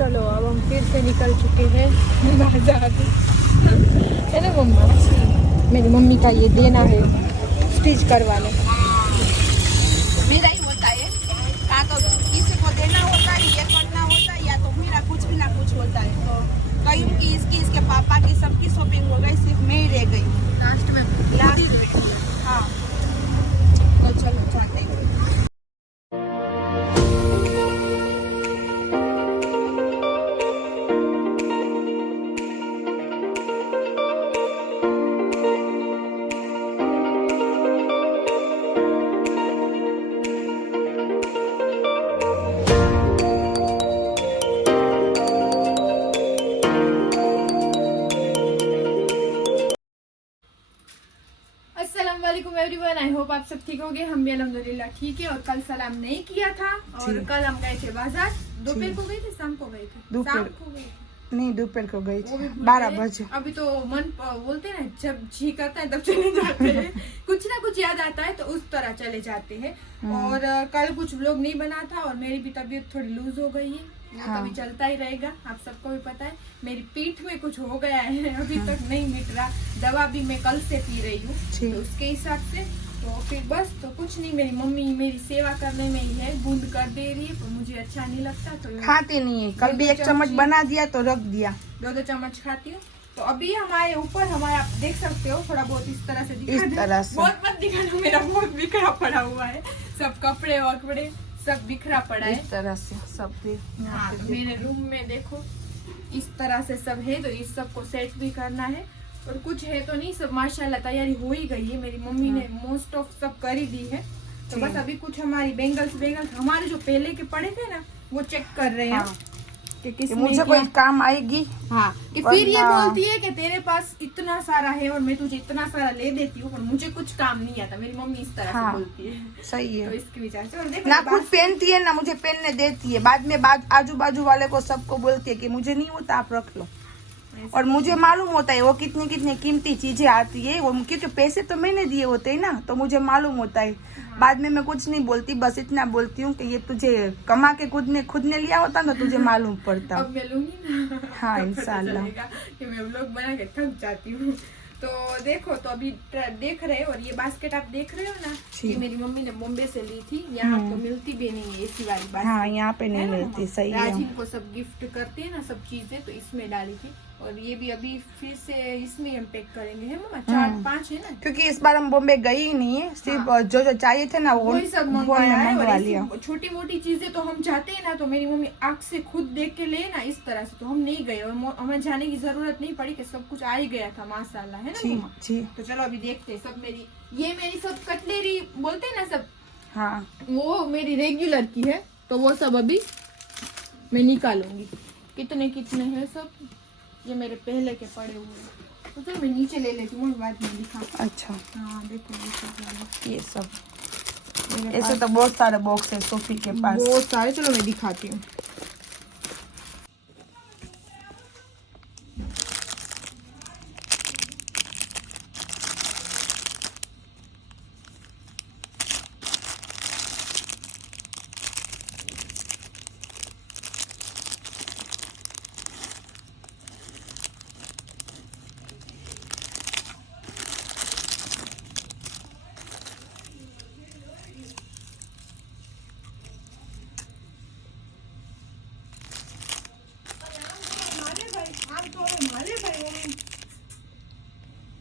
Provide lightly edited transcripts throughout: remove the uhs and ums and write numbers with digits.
चलो अब हम फिर से निकल चुके हैं बाजार, है ना मम्मा? मेरी मम्मी का ये देना है स्टिच करवाने। मेरा ही होता है, का तो किसी को देना होता है, ये करना होता है, या तो मेरा कुछ भी ना कुछ होता है। तो कहीं की इसकी, इसके पापा की, सबकी शॉपिंग हो गई, सिर्फ मैं ही रह गई लास्ट में। हाँ, तो चलो जाते हैं। अस्सलामुअलैकुम एवरीवन, आई होप आप सब ठीक होंगे। हम भी अल्हम्दुलिल्लाह ठीक है। और कल सलाम नहीं किया था और कल हम गए थे बाजार। दोपहर को गए थे, शाम को गए थे? दोपहर को गए थे। नहीं, दोपहर को गई थी 12 बजे। अभी तो मन बोलते हैं ना, जब जी करता है तब चले जाते हैं। कुछ ना कुछ याद आता है तो उस तरह चले जाते हैं। और कल कुछ व्लॉग नहीं बना था और मेरी भी तबीयत थोड़ी लूज हो गई है। वो तभी चलता ही रहेगा, आप सबको भी पता है। मेरी पीठ में कुछ हो गया है, अभी तक नहीं मिट रहा। दवा भी मैं कल से पी रही हूँ, तो उसके हिसाब से तो फिर बस तो कुछ नहीं। मेरी मम्मी मेरी सेवा करने में ही है, बूंद कर दे रही है, तो मुझे अच्छा नहीं लगता। तो खाती नहीं है, कल भी 1 चम्मच बना दिया तो रख दिया। 2 चम्मच खाती हूँ। तो अभी हमारे ऊपर हमारे आप देख सकते हो, थोड़ा बहुत इस तरह से दिखा, इस तरह से बहुत मत दिखाना, मेरा बहुत बिखरा पड़ा हुआ है, सब कपड़े वपड़े सब बिखरा पड़ा है इस तरह से सब हाँ, तो मेरे रूम में देखो इस तरह से सब है, तो इस सब को सेट भी करना है। और कुछ है तो नहीं, सब माशाल्लाह तैयारी हो ही गई है। मेरी मम्मी ने मोस्ट ऑफ सब कर ही दी है। तो बस अभी कुछ हमारी बेंगल्स हमारे जो पहले के पड़े थे ना, वो चेक कर रहे हैं कि मुझे कोई काम आएगी। हाँ, कि फिर ये बोलती है कि तेरे पास इतना सारा है और मैं तुझे इतना सारा ले देती हूँ, पर मुझे कुछ काम नहीं आता। मेरी मम्मी इस तरह से बोलती है। सही है, तो इसके विचार से। और देखो ना खुद पहनती है ना मुझे पहनने देती है। बाद में आजू बाजू वाले को सबको बोलती है कि मुझे नहीं होता, आप रख लो। और मुझे मालूम होता है वो कितनी कीमती चीजें आती है, वो क्योंकि पैसे तो मैंने दिए होते हैं ना, तो मुझे मालूम होता है। बाद में मैं कुछ नहीं बोलती, बस इतना बोलती हूँ कि ये तुझे कमा के खुद ने लिया होता ना, तुझे मालूम पड़ता। अब मैं लूंगी ना। हाँ इंशाल्लाह, कि मैं व्लॉग बना के थक जाती हूँ। तो देखो, तो अभी देख रहे हो, और ये बास्केट आप देख रहे हो ना, ये मेरी मम्मी ने बॉम्बे से ली थी। यहाँ तो मिलती भी नहीं है ऐसी वाली बास्केट। हाँ, यहाँ पे नहीं मिलती। सही है, राजीव को सब गिफ्ट करते हैं ना सब चीजें, तो इसमें डाली थी। और ये भी अभी फिर से इसमें हम पैक करेंगे, है मम्मा? 4-5 है ना, क्योंकि इस बार हम बॉम्बे गई ही नहीं है। सिर्फ जो चाहिए थे ना वो सब मंगवाया है। छोटी मोटी चीजें तो हम जाते हैं ना, तो मेरी मम्मी आँख से खुद देख के ले ना इस तरह से, तो हम नहीं गए और हमें जाने की जरूरत नहीं पड़ी, कि सब कुछ आ ही गया था माशाल्लाह, है ना मम्मा? तो चलो अभी देखते हैं। सब मेरी सब कटलेरी बोलते हैं ना सब, हाँ, वो मेरी रेगुलर की है, तो वो सब अभी मैं निकालूंगी। कितने है सब, ये मेरे पहले के पड़े हुए हैं। तो चलो मैं नीचे ले लेती हूँ, बाद में दिखा। अच्छा, हाँ देखो ये सब ऐसे तो बहुत सारे बॉक्स है सोफी के पास, बहुत सारे। चलो मैं दिखाती हूँ।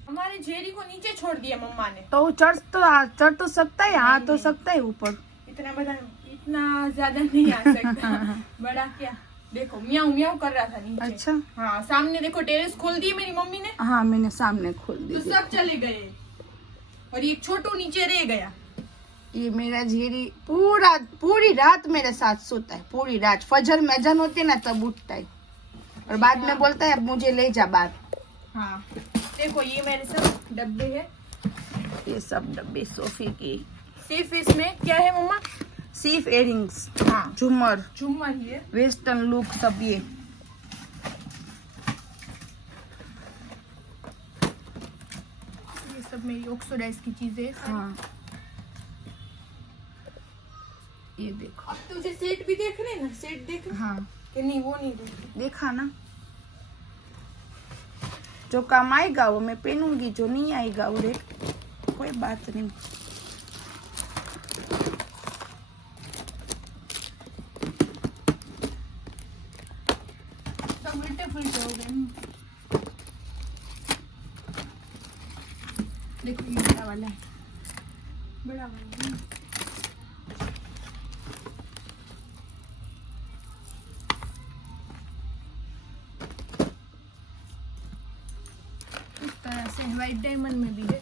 हमारे झेरी को नीचे छोड़ दिया मम्मा ने, तो चढ़ तो सकता है, आ तो सकता है ऊपर। इतना ज्यादा नहीं आ सकता। बड़ा क्या, देखो म्याऊ म्याऊ कर रहा था नीचे। अच्छा, हाँ, सामने देखो टेरेस खोल दी मेरी मम्मी ने। हाँ, मैंने सामने खोल दी, तो सब चले गए और ये छोटू नीचे रह गया। ये मेरा झेरी पूरी रात मेरे साथ सोता है, पूरी रात। फजर में अजान होती है ना तब उठता है और बाद में बोलता है अब मुझे ले जा बाहर। हाँ देखो, ये मेरे सब डब्बे है, ये सब डब्बे सोफी की। सिर्फ इसमें क्या है मम्मा? सिर्फ इयररिंग्स, हाँ, झूमर ही है, वेस्टर्न लुक सब। ये सब मेरी ऑक्सीडाइज की चीजें। हाँ, ये देखो। अब तुझे सेट भी देख रहे ना, सेट देख रहे? हाँ, कि नहीं वो नहीं देखी। देखा ना, जो काम आएगा वो मैं पहनूंगी, जो नहीं आएगा वो देख, कोई बात नहीं। सब उल्टे पुल्टे हो गए। देखो ये बड़ा वाला है, बड़ा वाला है। इस तरह से व्हाइट डायमंड में भी है।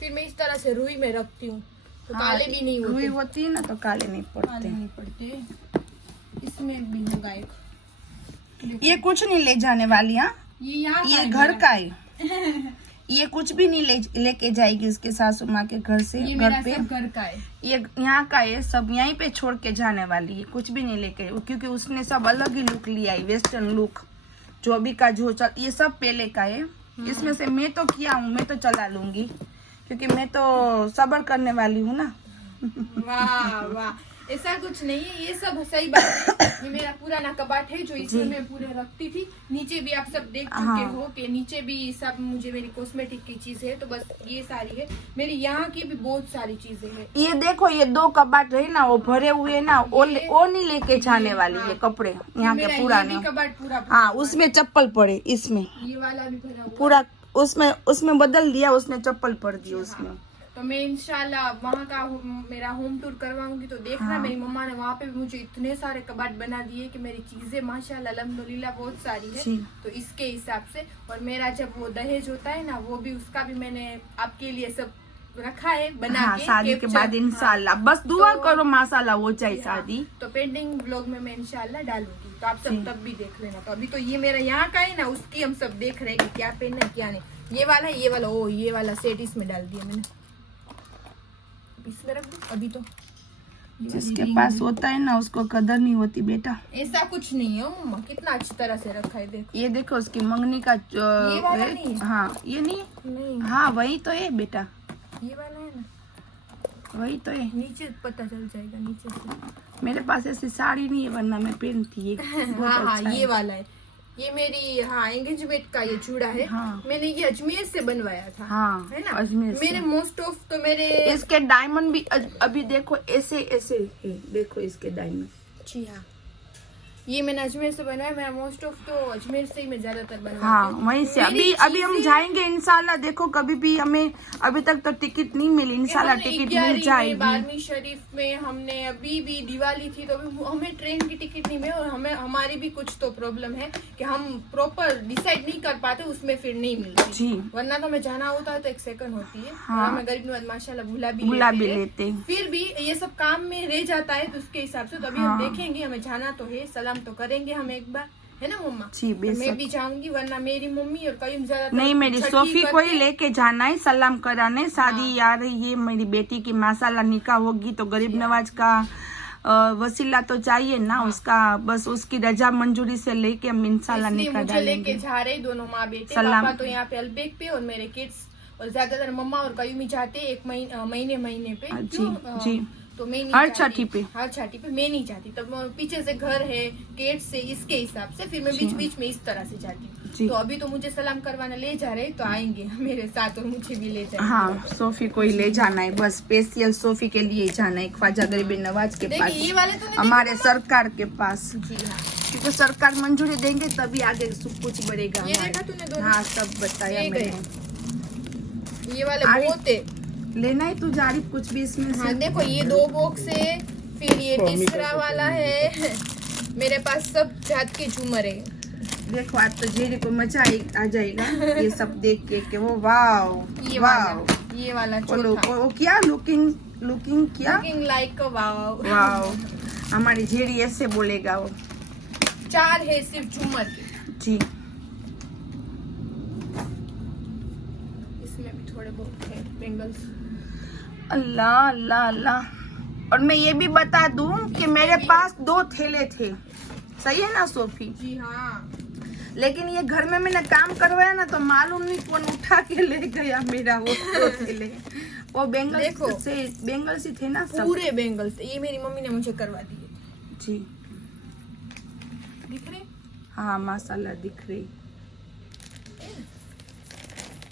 फिर मैं इस तरह से रुई में रखती हूँ तो काले भी नहीं होते। रुई होती है ना तो काले नहीं काले पड़ते। नहीं पड़ते। इसमें भी होगा एक। ये कुछ नहीं ले जाने वाली, हाँ ये यहाँ ये घर का है। ये कुछ भी नहीं लेके जाएगी उसके सासू माँ के घर से। ये घर मेरा पे सब घर का है। ये यहाँ का है, सब यहीं पे छोड़ के जाने वाली है, कुछ भी नहीं लेके, क्योंकि उसने सब अलग ही लुक लिया है, वेस्टर्न लुक। जो अभी का जो चल, ये सब पहले का है। इसमें से मैं तो किया हूँ, मैं तो चला लूंगी, क्योंकि मैं तो सब्र करने वाली हूँ ना। वाह वाह, ऐसा कुछ नहीं है, ये सब सही बात है। ये मेरा पुराना कबाट है जो इसमें मैं पूरे रखती थी। नीचे भी आप सब देख चुके हो कि नीचे भी सब मुझे मेरी कॉस्मेटिक की चीजें है, तो बस ये सारी है। मेरी यहाँ की भी बहुत सारी चीजें हैं। ये देखो, ये 2 कबाट है ना, वो भरे हुए ना, वो नहीं लेके जाने वाली है कपड़े यहाँ के पुराने। कबाट पूरा हाँ, उसमें चप्पल पड़े, इसमें ये वाला भी भरा हुआ। पूरा उसमें बदल दिया, उसने चप्पल पड़ दी उसमें। तो मैं इंशाल्लाह वहाँ का मेरा होम टूर करवाऊंगी तो देखना। मेरी मम्मा ने वहाँ पे भी मुझे इतने सारे कबाट बना दिए कि मेरी चीजें माशाल्लाह अल्हम्दुलिल्लाह बहुत सारी है। तो इसके हिसाब से, और मेरा जब वो दहेज होता है ना, वो भी उसका भी मैंने आपके लिए सब रखा है बना हाँ, के शादी के बाद इंशाल्लाह। बस दुआ करो माशाल्लाह वो जाए शादी। तो पेंडिंग ब्लॉग में मैं इंशाल्लाह डालूंगी, तो आप सब तब भी देख लेना। तो अभी तो ये मेरा यहाँ का है ना, उसकी हम सब देख रहे हैं कि क्या पहनना है क्या नहीं। ये वाला है, ये वाला, ओ ये वाला सेट इसमें डाल दिया मैंने, इसमें रख दो। अभी तो जिसके पास होता है ना उसको कदर नहीं होती बेटा। ऐसा कुछ नहीं है मम्मा, कितना अच्छी तरह से रखा है देखो। ये देखो उसकी मंगनी का ये वाला नहीं है? हाँ ये नहीं, हाँ वही तो है बेटा, ये वाला है ना, वही तो है। नीचे पता चल जाएगा नीचे से। मेरे पास ऐसी साड़ी नहीं है, वरना मैं पहनती है। हाँ हाँ, ये वाला है। ये मेरी एंगेजमेंट का ये चूड़ा है। हाँ। मैंने ये अजमेर से बनवाया था। हाँ, है ना, अजमेर से। मेरे मोस्ट ऑफ तो मेरे इसके डायमंड भी अभी देखो ऐसे है, देखो इसके डायमंड। जी हाँ, ये मैंने अजमेर से बनवाया। मैं मोस्ट ऑफ तो अजमेर से ही मैं ज्यादातर बनवाती हाँ हूँ। वहीं से। अभी हम जाएंगे इंशाल्लाह। देखो कभी भी हमें अभी तक तो टिकट नहीं मिली, इंशाल्लाह टिकट मिल जाएगी। 12वीं शरीफ में हमने अभी भी दिवाली थी तो हमें ट्रेन की टिकट नहीं मिली, और हमें हमारी भी कुछ तो प्रॉब्लम है कि हम प्रॉपर डिसाइड नहीं कर पाते, उसमें फिर नहीं मिलती जी। वरना तो हमें जाना होता है तो 1 सेकंड होती है। हाँ। हमें गरीब नवाज माशाल्लाह भुला भी लेते हैं। फिर भी ये सब काम में रह जाता है, तो उसके हिसाब से तो अभी हम देखेंगे। हमें जाना तो है, सलाम तो करेंगे हम एक बार, है ना मम्मा? जी तो मैं भी जाऊंगी, वरना मेरी मम्मी और कई ज्यादा नहीं, मेरी सोफी को ही लेके जाना है सलाम कराने। शादी आ रही है मेरी बेटी की, माशाल्लाह निकाह होगी तो गरीब नवाज का वसीला तो चाहिए ना उसका, बस उसकी रजा मंजूरी से लेके हम इंशाल्लाह निकाह डालेंगे। लेके जा रहे दोनों माँ बेटे, पापा तो यहाँ पे अलबेग पे और मेरे किड्स, और ज्यादातर मम्मा और कयूमी जाते 1 महीने पे। जी तो मैं नहीं हर चाहती। छठी पे मैं नहीं चाहती, तब पीछे से घर है गेट से, इसके हिसाब से फिर मैं बीच बीच में इस तरह से जाती हूँ। तो अभी तो मुझे सलाम करवाने ले जा रहे, तो आएंगे मेरे साथ और मुझे भी ले जाएंगे। हाँ, सोफी को ही ले जाना है, बस स्पेशल सोफी के लिए जाना है, ख्वाजा गरीब नवाज के पास, ये वाले तो हमारे सरकार के पास। जी हाँ, क्योंकि सरकार मंजूरी देंगे तभी आगे सब कुछ बढ़ेगा। ये देखा तूने दोनों? हाँ, सब बताया मैंने। ये वाले बहुत है, लेना है तू जारी कुछ भी इसमें से। हाँ देखो, ये 2 बॉक्स है, फिर ये तीसरा वाला है। मेरे पास सब जात के झूमर है। देखो आज तो जेरी को मजा आ जाएगा ये सब देख के वो वाव। ये वाला वो क्या लुकिंग क्या, लुकिंग लाइक वाव। हमारी जेरी ऐसे बोलेगा वो। 4 है सिर्फ झूमर के। जी, इसमें भी थोड़े बहुत है बेंगल्स। अल्लाह अल्लाह अल्लाह। और मैं ये भी बता दूं कि मेरे पास 2 थैले थे, सही है ना सोफी? जी हाँ, लेकिन ये घर में मैंने काम करवाया ना, तो मालूम नहीं कौन उठा के ले गया मेरा वो 2 थैले। वो बेंगल्स ही थे ना सब। पूरे बेंगल्स ये मेरी मम्मी ने मुझे करवा दिए। जी, दिख रही? हाँ माशाल्लाह दिख रही।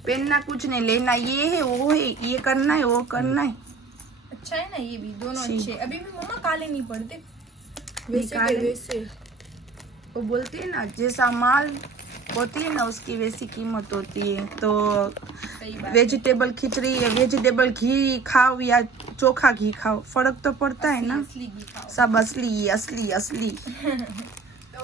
पहनना कुछ नहीं, लेना ये है वो है, ये करना है वो करना है। अच्छा है ना ये भी, दोनों जी। अच्छे। अभी भी मम्मा काले नहीं पड़ते, वैसे के काले। वैसे। वो बोलते हैं ना जैसा माल होती है ना उसकी वैसी कीमत होती है। तो सही बात। वेजिटेबल खिचड़ी या वेजिटेबल घी खाओ या चोखा घी खाओ, फर्क तो पड़ता है ना। असली घी खाओ। सब असली असली असली।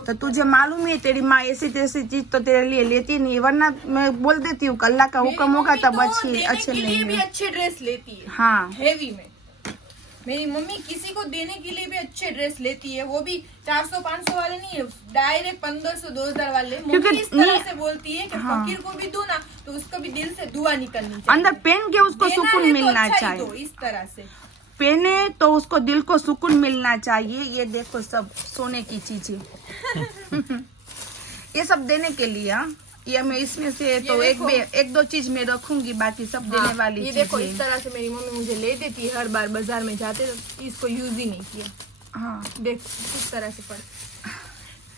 तो तुझे मालूम है तेरी माँ ऐसी तैसी चीज तो तेरे लिए लेती नहीं, वरना मैं बोल देती हूँ अल्लाह का हुक्म होगा तब अच्छे अच्छे लिए भी नहीं। अच्छे ड्रेस लेती है। हाँ हेवी में मेरी मम्मी किसी को देने के लिए भी अच्छे ड्रेस लेती है, वो भी 400-500 वाले नहीं है, डायरेक्ट 1500-2000 वाले। क्योंकि मम्मी इस तरह नहीं- से बोलती है कि हाँ। फकीर को भी दो ना तो उसका भी दिल से दुआ निकलनी चाहिए। अंदर पहन के उसको देना सुकून है तो मिलना अच्छा ही चाहिए। दो, इस तरह से। पहने तो उसको दिल को सुकून मिलना चाहिए। ये देखो सब सोने की चीजें ये सब देने के लिए। हाँ ये मैं इसमें से तो एक दो चीज मैं रखूंगी, बाकी सब देने वाली ये चीजें। देखो इस तरह से मेरी मम्मी मुझे ले देती है हर बार बाजार में जाते, तो इसको यूज ही नहीं किया। हाँ देख इस तरह से पड़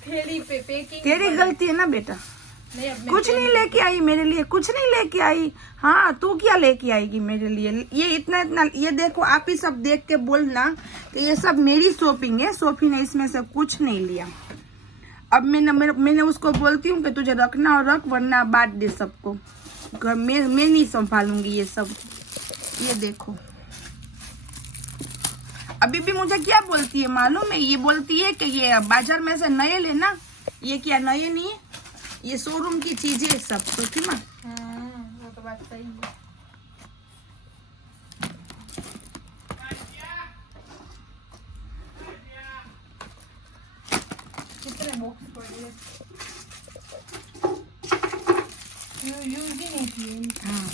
थैली पे पैकिंग। तेरी गलती है ना बेटा, नहीं अब मैं कुछ नहीं लेके आई मेरे लिए, कुछ नहीं लेके आई। हाँ तू क्या लेके आएगी मेरे लिए? ये इतना इतना ये देखो, आप ही सब देख के बोलना कि ये सब मेरी शॉपिंग है, सोफी ने इसमें से कुछ नहीं लिया। अब मैंने उसको बोलती हूँ कि तुझे रखना और रख, वरना बांट दे सबको। घर में मैं नहीं संभालूंगी ये सब। ये देखो अभी भी मुझे क्या बोलती है मालूम है? ये बोलती है कि ये बाजार में से नए लेना। ये क्या नए नहीं है, ये शोरूम की चीजें है सब। सोफी माँ वो तो बात सही है। कितने बॉक्स पड़े हैं, यूज ही नहीं किए। हाँ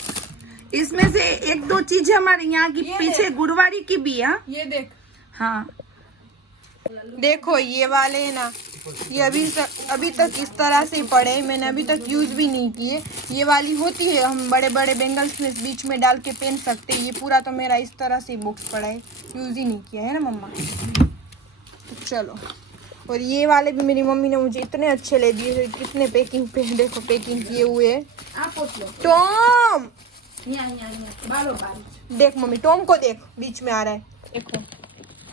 इसमें से एक दो चीजें हमारे यहाँ की ये पीछे गुरुवारी की भी है। ये देख, हाँ देखो ये वाले है ना, ये अभी तक इस तरह से ही पड़े हैं, मैंने अभी तक यूज भी नहीं किए। ये वाली होती है हम बड़े बड़े बेंगल्स में बीच में डाल के पहन सकते हैं। ये पूरा तो मेरा इस तरह से बॉक्स पड़ा है, यूज ही नहीं किया है ना मम्मा। तो चलो, और ये वाले भी मेरी मम्मी ने मुझे इतने अच्छे ले दिए, कितने पैकिंग पे देखो पैकिंग किए हुए हैं। टॉम देख मम्मी, टॉम को देख बीच में आ रहा है, देखो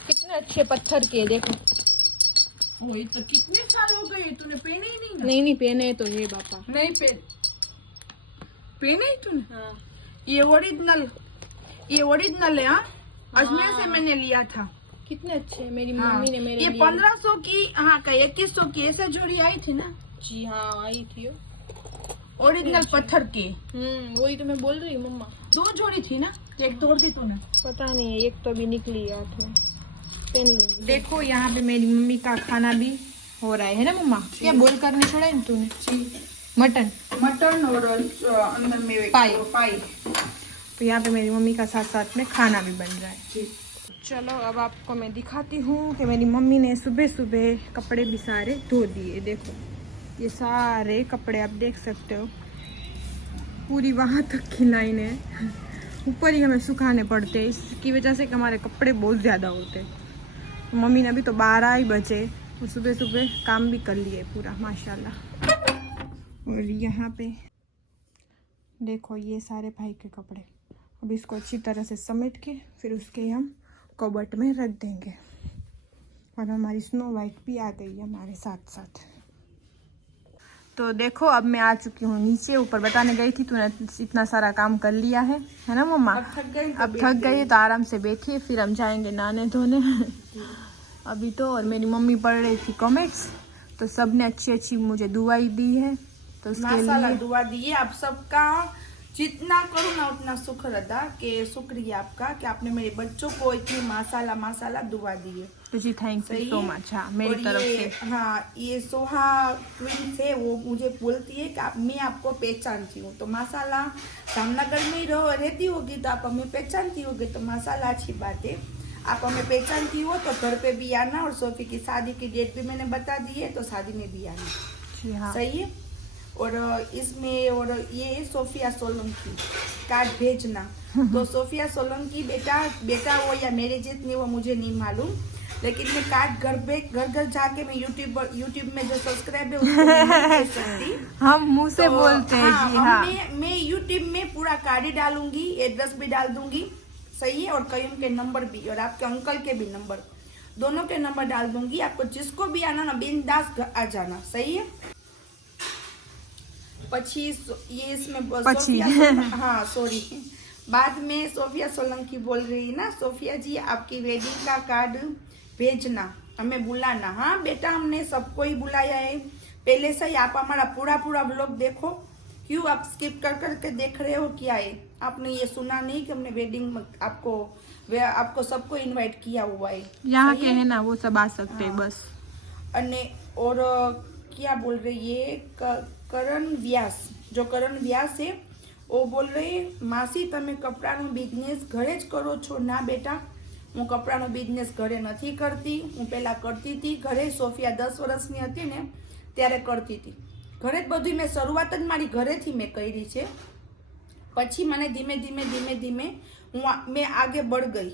कितने अच्छे पत्थर के, देखो। वही तो कितने साल हो गए तूने पहने ही नहीं ना? नहीं पहने तो ये बापा, नहीं पहने ही तूने? हाँ। ये ओरिजिनल है। हाँ अजमेर से मैंने लिया था। कितने अच्छे हैं, मेरी हाँ, मम्मी ने मेरे ये लिए। 1500 की, हाँ का 2100 की ऐसा जोड़ी आई थी ना। जी हाँ आई थी ओरिजिनल पत्थर के। वही तो मैं बोल रही हूँ मम्मा। 2 जोड़ी थी ना, एक तोड़ दी तूने। पता नहीं एक तो अभी निकली हाथ में, पहन लूंगी। देखो यहाँ पे मेरी मम्मी का खाना भी हो रहा है ना मम्मा? क्या बोल कर नहीं छोड़ा है तूने? मटन और अंदर में पाई। तो यहाँ पे मेरी मम्मी का साथ साथ में खाना भी बन रहा है। चलो अब आपको मैं दिखाती हूँ कि मेरी मम्मी ने सुबह सुबह कपड़े भी सारे धो दिए। देखो ये सारे कपड़े आप देख सकते हो, पूरी वहाँ तक की लाइन है, ऊपर ही हमें सुखाने पड़ते हैं। इसकी वजह से कि हमारे कपड़े बहुत ज़्यादा होते हैं। तो मम्मी ने अभी तो 12 ही बजे और सुबह सुबह काम भी कर लिए पूरा माशाल्लाह। और यहाँ पे देखो ये सारे भाई के कपड़े, अब इसको अच्छी तरह से समेट के फिर उसके हम कबर्ट में रख देंगे। और हमारी स्नो वाइट भी आ गई है हमारे साथ साथ। तो देखो अब मैं आ चुकी हूँ नीचे, ऊपर बताने गई थी तूने इतना सारा काम कर लिया है ना मम्मा? अब थक गई तो आराम से बैठिए, फिर हम जाएंगे नहाने धोने अभी तो। और मेरी मम्मी पढ़ रही थी कॉमिक्स, तो सब ने अच्छी अच्छी मुझे दुआई दी है, तो उसके लिए दुआ दिए। आप सबका जितना करूँ ना उतना शुक्र अदा के शुक्रिया आपका कि आपने मेरे बच्चों को इतनी माशाल्लाह दुआ दी है। तो जी थैंक यू सो मच। हाँ मेरी तरफ से। हाँ ये सोहा ट्विंस है, वो मुझे बोलती है कि मैं आपको पहचानती हूँ। तो माशाल्लाह जामनगर में ही रहती होगी तो आप हमें पहचानती होगी, तो माशाल्लाह अच्छी बात है। आप हमें पहचानती हो तो घर पे भी आना, और सोफी की शादी की डेट भी मैंने बता दी है, तो शादी में भी आना। जी हाँ सही है। और इसमें और ये सोफिया सोलंकी कार्ड भेजना। तो सोफिया सोलंकी बेटा हो या मेरे जितनी वो मुझे नहीं मालूम, लेकिन मैं कार्ड घर घर जाके मैं यूट्यूब में जो सब्सक्राइब है उसको मैं नहीं दे सकती। हम मुंह से बोलते हैं जी। हाँ, मैं यूट्यूब में पूरा कार्ड ही डालूंगी, एड्रेस भी डाल दूंगी, सही है, और कयूम के नंबर भी, और आपके अंकल के भी नंबर, दोनों के नंबर डाल दूंगी। आपको जिसको भी आना ना बिंदास आ जाना, सही है। ये इसमें हाँ सॉरी, बाद में सोफिया सोलंकी बोल रही ना, सोफिया जी आपकी वेडिंग का कार्ड भेजना, हमें बुलाना। हाँ बेटा, हमने सबको ही बुलाया है पहले से ही। आप हमारा पूरा व्लॉग देखो, क्यों आप स्किप कर करके देख रहे हो? क्या है, आपने ये सुना नहीं कि हमने वेडिंग में आपको सबको इनवाइट किया हुआ है? यहाँ के है ना वो सब आ सकते हैं बस। और क्या बोल रही है करण व्यास, जो करण व्यास है वो बोल रही मासी તમે કપડાનો બિઝનેસ ઘરે જ કરો છો? ના બેટા, હું કપડાનો બિઝનેસ ઘરે નથી કરતી, હું પહેલા કરતી હતી ઘરે। સોફિયા 10 વર્ષની હતી ને ત્યારે કરતી હતી ઘરે જ બધું। મેં શરૂઆત જ મારી ઘરેથી મેં કરી છે, પછી મને ધીમે ધીમે मैं आगे बढ़ गई।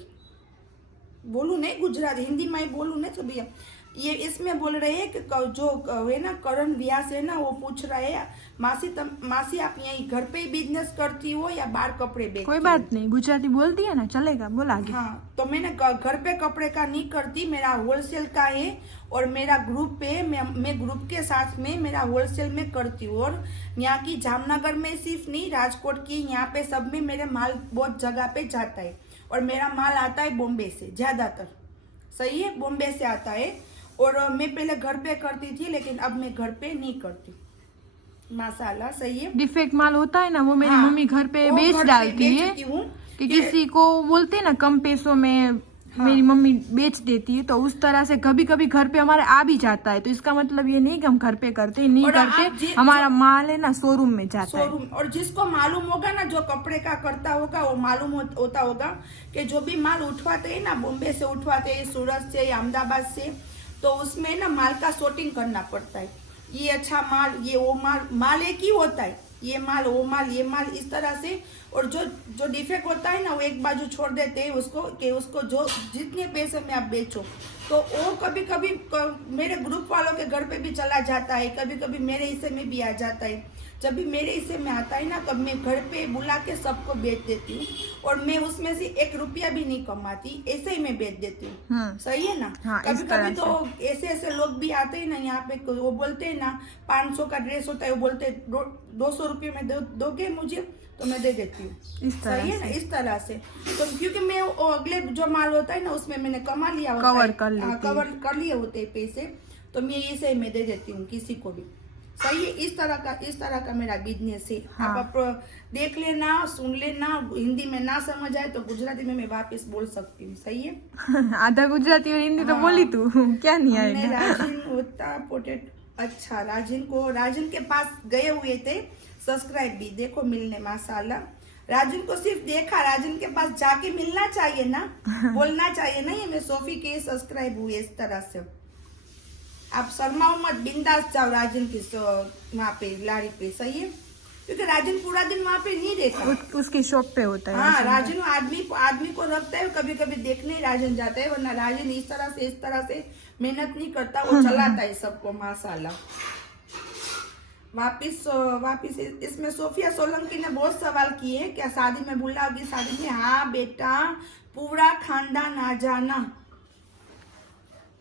बोलूँ नहीं गुजराती, हिंदी में ही बोलूँ नहीं तो भैया ये इसमें बोल रहे हैं कि जो है ना करण व्यास है ना, वो पूछ रहा है मासी आप यही घर पे ही बिजनेस करती हो या बाहर कपड़े बेचती हो? कोई बात नहीं, गुजराती बोलती है ना, चलेगा, बोल आगे। हाँ, तो मैंने घर पे कपड़े का नहीं करती, मेरा होलसेल का है, और मेरा ग्रुप पे मैं ग्रुप के साथ में मेरा होलसेल में करती हूँ। और यहाँ की जामनगर में सिर्फ नहीं, राजकोट की यहाँ पे सब में मेरे माल बहुत जगह पे जाता है, और मेरा माल आता है बॉम्बे से ज्यादातर, सही है, बॉम्बे से आता है। और मैं पहले घर पे करती थी, लेकिन अब मैं घर पे नहीं करती, माशाल्लाह, सही है। डिफेक्ट माल होता है ना, वो मेरी हाँ, मम्मी घर पे वो बेच घर पे डालती है हूँ कि किसी को बोलते हैं ना कम पैसों में, मेरी मम्मी बेच देती है, तो उस तरह से कभी कभी घर पे हमारे आ भी जाता है। तो इसका मतलब ये नहीं कि हम घर पे करते नहीं करते, हमारा माल है ना शोरूम में जाता है। और जिसको मालूम होगा ना, जो कपड़े का करता होगा, वो मालूम होता होगा कि जो भी माल उठवाते हैं ना, बॉम्बे से उठवाते हैं, सूरत से या अहमदाबाद से, तो उसमें ना माल का शॉर्टिंग करना पड़ता है। ये अच्छा माल, ये वो माल एक ही होता है, ये माल वो माल ये माल, इस तरह से। और जो डिफेक्ट होता है ना, वो एक बाजू छोड़ देते हैं उसको जो जितने पैसे में आप बेचो, तो वो कभी कभी मेरे ग्रुप वालों के घर पे भी चला जाता है, कभी कभी मेरे हिस्से में भी आ जाता है। जब भी मेरे हिस्से में आता है ना, तब मैं घर पे बुला के सबको बेच देती हूँ, और मैं उसमें से 1 रुपया भी नहीं कमाती, ऐसे ही मैं बेच देती हूँ, सही है ना। हाँ, कभी कभी तो ऐसे लोग भी आते हैं ना यहाँ पे, वो बोलते हैं ना 500 का ड्रेस होता है, वो बोलते हैं 200 रुपये में दोगे मुझे, तो मैं दे देती हूँ, सही है ना, इस तरह से। तो क्योंकि मैं अगले जो माल होता है ना, उसमें मैंने कमा लिया होता है, कवर कर लिए होते हैं पैसे, तो मैं ऐसे मैं दे देती हूँ किसी को भी, सही है। इस तरह का मेरा बिजनेस है। हाँ। आप देख लेना, सुन लेना, हिंदी में ना समझ आए तो गुजराती में मैं वापस बोल सकती हूँ, सही है। आधा गुजराती और हिंदी तो बोली तू, क्या नहीं आएगा। राजिन होता पोटेट, अच्छा राजिन के पास गए हुए थे, सब्सक्राइब भी देखो मिलने, माशाल्लाह। राजिन को सिर्फ देखा, राजिन के पास जाके मिलना चाहिए ना, बोलना चाहिए ना, ये मैं सोफी के सब्सक्राइब हुए, इस तरह से। आप शर्माओ मत, बिंदास जाओ राजन की वहाँ पे लारी पे, सही है, क्योंकि राजन पूरा दिन वहाँ पे नहीं रहता, उसकी शॉप पे होता है। हाँ, राजन आदमी को रखता है, कभी कभी देखने ही राजन जाता है, वरना राजन इस तरह से मेहनत नहीं करता, वो चलाता है सबको, माशाल्लाह। वापिस इसमें सोफिया सोलंकी ने बहुत सवाल किए, क्या शादी में बुलाओगी? शादी में हाँ बेटा, पूरा खानदान आ जाना,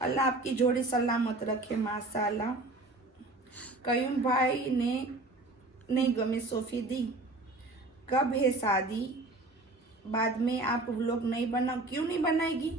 अल्लाह आपकी जोड़ी सलामत रखे, माशाल्लाह। कयूम भाई ने नहीं गमे सोफी दी, कब है शादी? बाद में आप व्लॉग नहीं बनाओ, क्यों नहीं बनाएगी?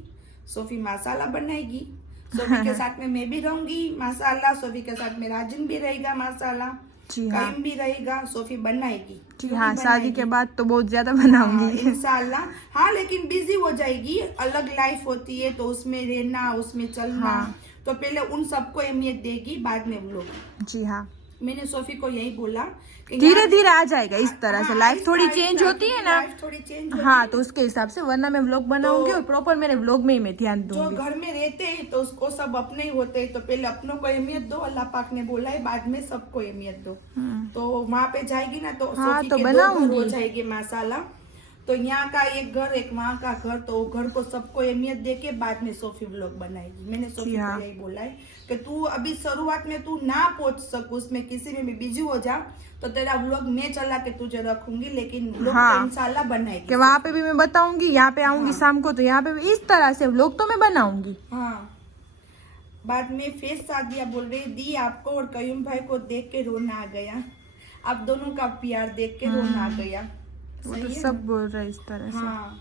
सोफी माशाल्लाह बनाएगी, सोफी के साथ में मैं भी रहूंगी, माशाल्लाह, सोफी के साथ में राजन भी रहेगा, माशाल्लाह, कयूम भी रहेगा, सोफी बनाएगी। हाँ, शादी के बाद तो बहुत ज्यादा बनाऊंगी, इंशाल्लाह। हाँ, लेकिन बिजी हो जाएगी, अलग लाइफ होती है, तो उसमें रहना, उसमें चलना, हाँ। तो पहले उन सबको अहमियत देगी, बाद में व्लॉग। जी हाँ, मैंने सोफी को यही बोला कि धीरे धीरे आ जाएगा, इस तरह से लाइफ थोड़ी चेंज होती है ना, थोड़ी चेंज, हाँ, तो उसके हिसाब से, वरना मैं व्लॉग बनाऊंगी और प्रॉपर मेरे व्लॉग में ही मैं ध्यान दूंगी। जो घर में रहते हैं तो उसको सब अपने ही होते हैं, तो पहले अपनों को अहमियत दो, अल्लाह पाक ने बोला है, बाद में सबको अहमियत दो। तो वहाँ पे जाएगी ना, तो हाँ, सोफी तो के 2 घर हो जाएगी, माशाल्लाह। तो यहाँ का एक घर एक वहाँ का घर, तो घर को सबको अहमियत देके बाद में सोफी व्लॉग बनाएगी। मैंने सोफी को यही बोला है कि तू अभी शुरुआत में तू ना पहुंच सक उसमें किसी में भी बिजी हो जा, तो तेरा व्लॉग मैं चला के तुझे रखूंगी, लेकिन व्लॉग तो इंशाल्लाह बनाएगी। कि वहाँ पे भी मैं बताऊंगी, यहाँ पे आऊंगी शाम को तो यहाँ पे भी इस तरह से व्लॉग तो मैं बनाऊंगी। हाँ, बाद में फेस सादिया बोल रही दी आपको और कयूम भाई को देख के रोना आ गया, आप दोनों का प्यार देख के रोना आ गया। वो तो सब बोल रहे इस तरह से। हाँ,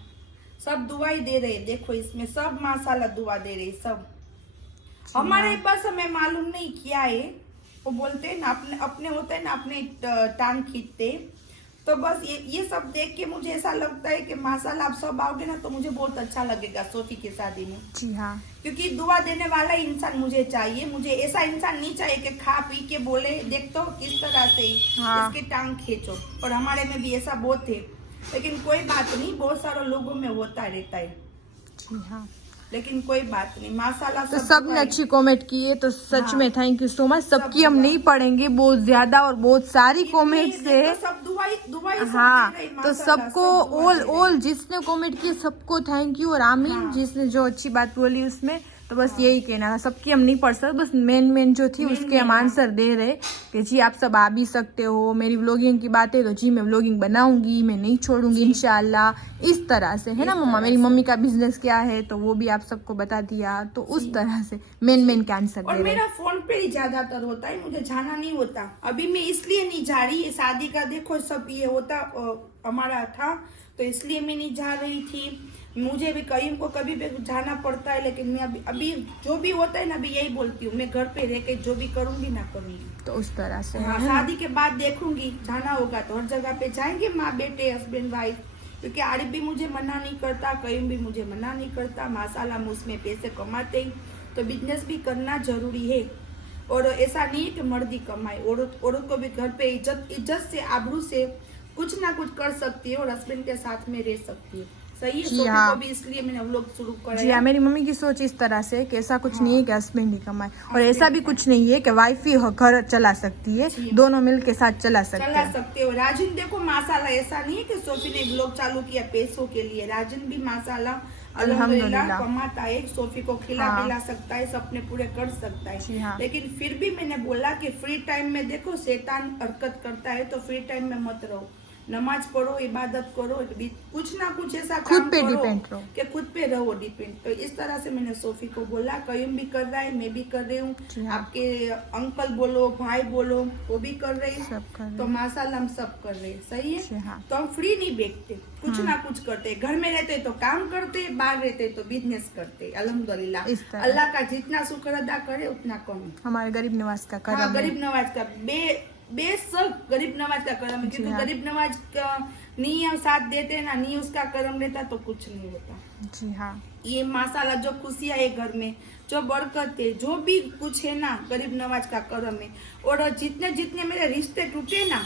सब दुआ ही दे रहे, देखो इसमें सब माशाल्लाह दुआ दे रहे सब। हमारे पास हमें मालूम नहीं क्या है, वो बोलते हैं ना अपने अपने होते हैं ना अपने टांग खींचते, तो बस ये सब देख के मुझे ऐसा लगता है कि माशाल्लाह आप सब आओगे ना तो मुझे बहुत अच्छा लगेगा सोफी की शादी में। जी हाँ, क्योंकि दुआ देने वाला इंसान मुझे चाहिए, मुझे ऐसा इंसान नहीं चाहिए कि खा पी के बोले देख तो किस तरह से इसकी टांग खींचो। और हमारे में भी ऐसा बहुत है, लेकिन कोई बात नहीं, बहुत सारे लोगों में होता रहता है। जी हाँ, लेकिन कोई बात नहीं, माशाल्लाह तो सबने अच्छी कमेंट की है, तो सच में थैंक यू सो मच। सबकी हम नहीं पढ़ेंगे, बहुत ज्यादा और बहुत सारी कमेंट्स है। सब दुआई हाँ, तो सबको ऑल जिसने कमेंट किए सबको थैंक यू और आमीन, जिसने जो अच्छी बात बोली उसमें। तो बस यही कहना था, सबकी हम नहीं पढ़ सकते, बस मेन जो थी उसके हम आंसर दे रहे कि जी आप सब आ भी सकते हो। मेरी व्लॉगिंग की बात है तो जी मैं व्लॉगिंग बनाऊंगी, मैं नहीं छोड़ूंगी इंशाल्लाह, इस तरह से है ना मम्मा। मेरी मम्मी का बिजनेस क्या है तो वो भी आप सबको बता दिया, तो उस तरह से मेन के आंसर और दे रहे। मेरा फोन पे ही ज्यादातर होता है, मुझे जाना नहीं होता। अभी मैं इसलिए नहीं जा रही, शादी का देखो सब ये होता हमारा था, तो इसलिए मैं नहीं जा रही थी। मुझे भी कहीं को कभी भी जाना पड़ता है, लेकिन मैं अभी जो भी होता है ना, अभी यही बोलती हूँ, मैं घर पे रह के जो भी करूंगी ना करूंगी, तो उस तरह से हाँ, शादी के बाद देखूंगी, जाना होगा तो हर जगह पे जाएंगे, माँ बेटे हस्बैंड वाइफ। क्योंकि आरिफ भी मुझे मना नहीं करता, कहीं भी मुझे मना नहीं करता, माशाल्लाह हम उसमें पैसे कमाते हैं, तो बिजनेस भी करना जरूरी है। और ऐसा नहीं है कि मर्द ही कमाए, औरत को भी घर पे इज्जत से आबरू से कुछ ना कुछ कर सकती है और हस्बैंड के साथ में रह सकती है। सही है, सोफी को भी इसलिए मैंने व्लॉग शुरू कराया। जी हाँ, मेरी मम्मी की सोच इस तरह से कि ऐसा कुछ नहीं है कि हस्बैंड ही कमाए, और ऐसा भी कुछ नहीं है कि वाइफ ही घर चला सकती है, दोनों मिल के साथ चला सकते हो। राजन देखो माशाल्लाह, ऐसा नहीं है कि सोफी ने व्लॉग चालू किया पैसों के लिए, राजन भी माशाल्लाह अल्हम्दुलिल्लाह कमाता है, सोफी को खिला पिला सकता है, सपने पूरे कर सकता है। लेकिन फिर भी मैंने बोला कि फ्री टाइम में देखो शैतान हरकत करता है, तो फ्री टाइम में मत रहो, नमाज पढ़ो, इबादत करो, कुछ ना कुछ ऐसा काम करो कि खुद पे रहो डिपेंड। तो इस तरह से मैंने सोफी को बोला, कयूम भी कर रहा है, मैं भी कर रही हूँ, आपके अंकल बोलो, भाई बोलो, वो भी कर रहे हैं, तो माशाल्लाह हम सब कर रहे हैं। सही है, तो हम फ्री नहीं बैठते, कुछ ना कुछ करते। घर में रहते तो काम करते, बाहर रहते तो बिजनेस करते। अल्हम्दुलिल्लाह, अल्लाह का जितना शुक्र अदा करे उतना कम। हमारे गरीब नवाज का करम, गरीब नवाज का बेशक गरीब नवाज का करम है, क्योंकि गरीब नवाज का नहीं हम साथ देते ना, नहीं उसका करम रहता तो कुछ नहीं होता। जी हाँ, ये माशाल्लाह जो खुशियाँ है घर में, जो बरकत है, जो भी कुछ है ना, गरीब नवाज का करम है। और जितने मेरे रिश्ते टूटे ना,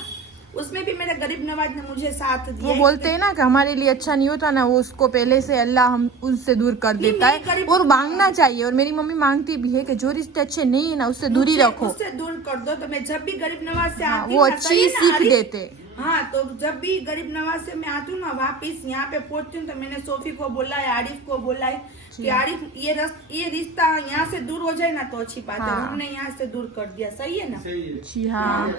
उसमें भी मेरे गरीब नवाज ने मुझे साथ दिया। वो बोलते हैं ना कि हमारे लिए अच्छा नहीं होता ना, वो उसको पहले से अल्लाह हम उससे दूर कर देता है, और मांगना चाहिए। और मेरी मम्मी मांगती भी है कि जो रिश्ते अच्छे नहीं है ना उससे दूर ही रखो, उससे दूर कर दो। तो मैं जब भी गरीब नवाज से आती वो अच्छी सीख देते। हाँ, तो जब भी गरीब नवाज से मैं आती हूँ ना, वापिस यहाँ पे पहुँचती हूँ, तो मैंने सोफी को बोला है, आरिफ को बोला है कि आरिफ ये रिश्ता यहाँ से दूर हो जाए ना तो अच्छी बात है। हमने यहाँ से दूर कर दिया, सही है ना? जी हाँ,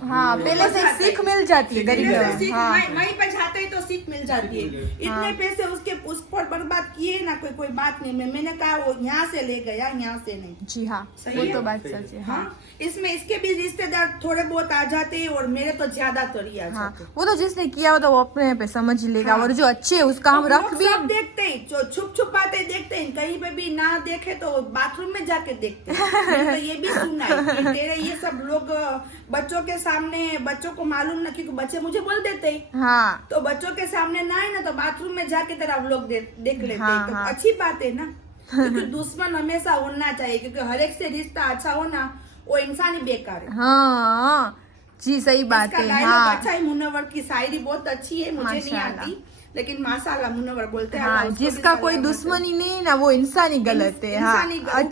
हाँ, पहले से सीख मिल जाती है गरीब, वहीं पर जाते ही तो सीख मिल जाती है। इतने पैसे उसके उस पर बर्बाद किए ना, कोई बात नहीं। मैंने कहा वो यहाँ से ले गया, यहाँ से नहीं। जी हाँ, वो तो बात सच है। हाँ, इसमें इसके भी रिश्तेदार थोड़े बहुत आ जाते हैं, और मेरे तो ज्यादातर ही आ जाते हैं। वो तो जिसने किया हो तो वो अपने पे समझ लेगा, और जो अच्छे है उसका हम रख भी देखते हैं, जो छुप बातें देखते हैं, कहीं पे भी ना देखे तो बाथरूम में जाके देखते हैं। मैंने तो ये भी सुना है कि तेरे ये सब लोग बच्चों के सामने, बच्चों को मालूम ना, क्योंकि बच्चे मुझे बोल देते हैं, हाँ, तो बच्चों के सामने ना है ना, तो बाथरूम में जाके तेरा लोग देख लेते हैं। तो अच्छी बात है ना, क्योंकि दुश्मन हमेशा होना चाहिए, क्योंकि हर एक से रिश्ता अच्छा हो ना, वो इंसान ही बेकार है। हाँ जी, सही बात है। हाँ, अच्छा है, मुनव्वर की शायरी बहुत अच्छी है, मुझे नहीं आती, लेकिन माशाल्लाह मुनव्वर बोलते हैं हाँ, अल्लाह उसको भी जिसका कोई सलामत दुश्मनी नहीं ना वो इंसान ही गलत है। हाँ,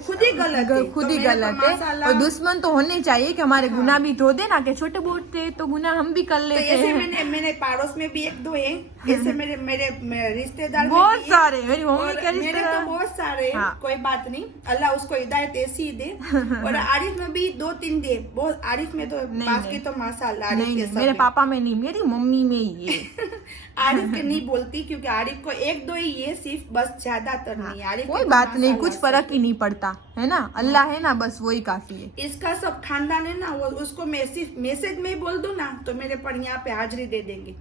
खुद ही गलत है। खुद तो ही मेरे को गलत है। माशाल्लाह- और दुश्मन तो होने चाहिए कि हमारे गुनाह भी धो दे ना, कि छोटे मोटे तो गुनाह हम भी कर तो लेते ऐसे हैं। मैंने पड़ोस में भी एक दो है, ऐसे मेरे मेरे रिश्तेदार में बहुत भी है। सारे मेरी मम्मी और के मेरे तो रिश्तेदार। बहुत सारे हैं, हाँ। कोई बात नहीं, अल्लाह उसको हिदायत ऐसी ही दे। और आरिफ में भी 2-3 दे, बहुत आरिफ में तो बाकी तो माशाल्लाह आरिफ नहीं के नहीं, सब मेरे है। पापा में नहीं, मेरी मम्मी में ही है। आरिफ के नहीं बोलती क्योंकि आरिफ को 1-2 ही है सिर्फ, बस ज्यादातर नहीं। आरिफ कोई के तो बात नहीं, माशाल्लाह कुछ से। फर्क ही नहीं पड़ता है ना, अल्लाह है ना, बस वही काफी है। इसका सब खानदान है ना, वो उसको मैसेज में ही बोल दूं ना तो मेरे पर यहाँ पे हाजिरी दे देंगे।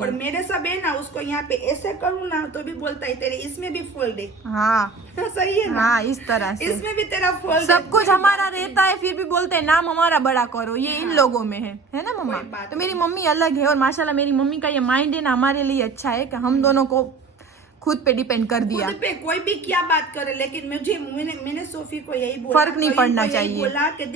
और मेरे सब है ना, उसको यहाँ पे ऐसे करूँ ना तो भी बोलता है तेरे इसमें भी फूल दे। हाँ सही है ना, हाँ, इस तरह से इसमें भी तेरा फूल सब कुछ हमारा रहता है, फिर भी बोलते हैं नाम हमारा बड़ा करो, ये इन लोगों में है ना मम्मा। कोई बात तो मेरी मम्मी अलग है, और माशाल्लाह मेरी मम्मी का ये माइंड है ना हमारे लिए अच्छा है कि हम दोनों को खुद पे डिपेंड कर दिया। खुद पे कोई भी क्या बात करे, लेकिन मैंने सोफी को यही बोला, फर्क नहीं पड़ना चाहिए। बोला कि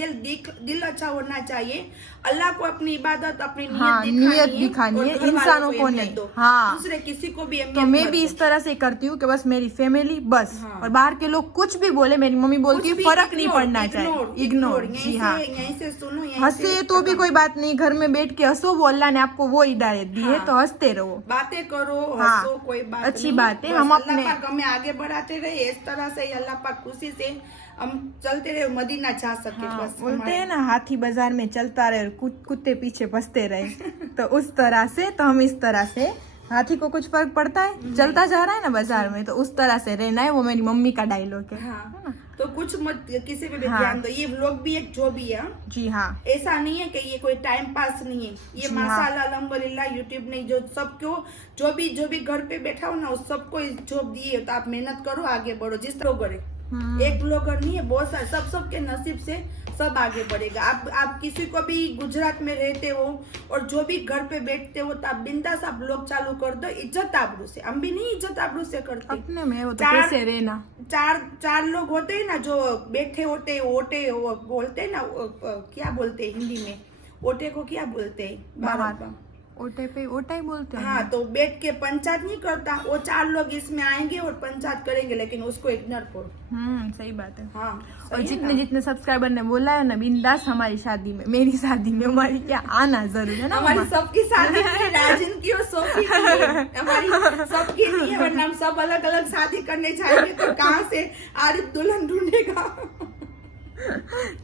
दिल अच्छा होना चाहिए, अल्लाह को अपनी इबादत अपनी हाँ, नियत दिखानी और है, घर वालों इंसानों को अहमियत नहीं। दो। हाँ। दूसरे किसी को भी तो अहमियत मैं मत भी दो। इस तरह से करती हूँ कि बस मेरी फैमिली बस, हाँ। और बाहर के लोग कुछ भी बोले मेरी मम्मी बोलती है कुछ भी फर्क नहीं पड़ना चाहिए, इग्नोर। जी हाँ, यहीं से सुनो, यहीं हंसे से तो भी कोई बात नहीं, घर में बैठ के हंसो, वो अल्लाह ने आपको वो हिदायत दी है, हाँ। तो हंसते रहो। बातें करो, हाँ, हंसो, कोई बात अच्छी नहीं। बात है, बस हम अल्लाह अपने- पाक हमें आगे बढ़ाते रहे, इस तरह से ही अल्लाह पाक खुशी से हम चलते रहे, मदीना जा सके। हाँ, बस बोलते हमारे- हैं ना हाथी बाजार में चलता रहे और कुत्ते पीछे बसते रहे। तो उस तरह से, तो हम इस तरह से, हाथी को कुछ फर्क पड़ता है, चलता जा रहा है ना बाजार में, तो उस तरह से रहना है। वो मेरी मम्मी का डायलॉग है। हाँ, तो कुछ मत किसी पे भी हाँ। ध्यान दो। ये व्लॉग भी एक जो भी है, जी हाँ, ऐसा नहीं है कि ये कोई टाइम पास नहीं है। ये जी माशाल्लाह अल्हम्दुलिल्लाह यूट्यूब ने जो सबको जो भी घर पे बैठा हो ना, उस सबको जॉब दी है। तो आप मेहनत करो, आगे बढ़ो, जिस तरह करे। एक ब्लॉगर नहीं है, बहुत सारे, सबके नसीब से सब आगे बढ़ेगा। आप किसी को भी गुजरात में रहते हो और जो भी घर पे बैठते हो, तो आप बिंदास आप ब्लॉग चालू कर दो, इज्जत आबरू से। हम भी नहीं इज्जत आबरू से करते। अपने में वो तो चार- कैसे रहना। चार लोग होते हैं ना जो बैठे होते ओटे, वो बोलते हैं ना, क्या बोलते हैं हिंदी में, ओटे को क्या बोलते हैं? बाहर ओटे पे ओटा ही बोलते हैं। हाँ, तो बैठ के पंचायत नहीं करता, वो 4 लोग इसमें आएंगे और पंचायत करेंगे, लेकिन उसको इग्नोर करो। सही बात है। हाँ, और जितने सब्सक्राइबर ने बोला है ना, बिंदास हमारी शादी में, मेरी शादी में हमारी क्या आना जरूर है ना हमारी मम्मा? सबकी शादी में राजन की और सोफी की है। हमारी सबकी नहीं है, वरना हम सब अलग अलग शादी करने जाएंगे तो कहाँ से आरिफ दुल्हन ढूंढेगा।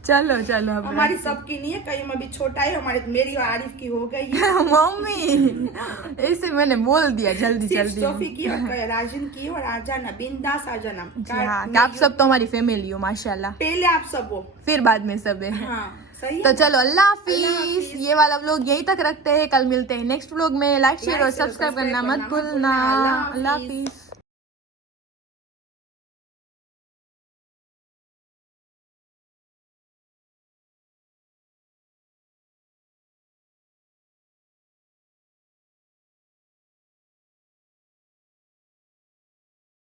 चलो चलो, अब हमारी सबकी नहीं है, कहीं में भी छोटा है, मेरी और आरिफ की हो गई है। मम्मी ऐसे मैंने बोल दिया जल्दी सिर्फ जल्दी। सोफी की और राजन की, और आ जाना बिंदास, आ जाना। जी हाँ, कि आप सब तो हमारी फैमिली हो माशाल्लाह, पहले आप सब हो, फिर बाद में सब है। हाँ सही है। तो चलो, अल्लाह अल्लाह हाफिज। हाफिज। ये वाला व्लॉग यहीं तक रखते हैं, कल मिलते हैं नेक्स्ट व्लॉग में। लाइक शेयर और सब्सक्राइब करना मत भूलना। अल्लाह हाफिज।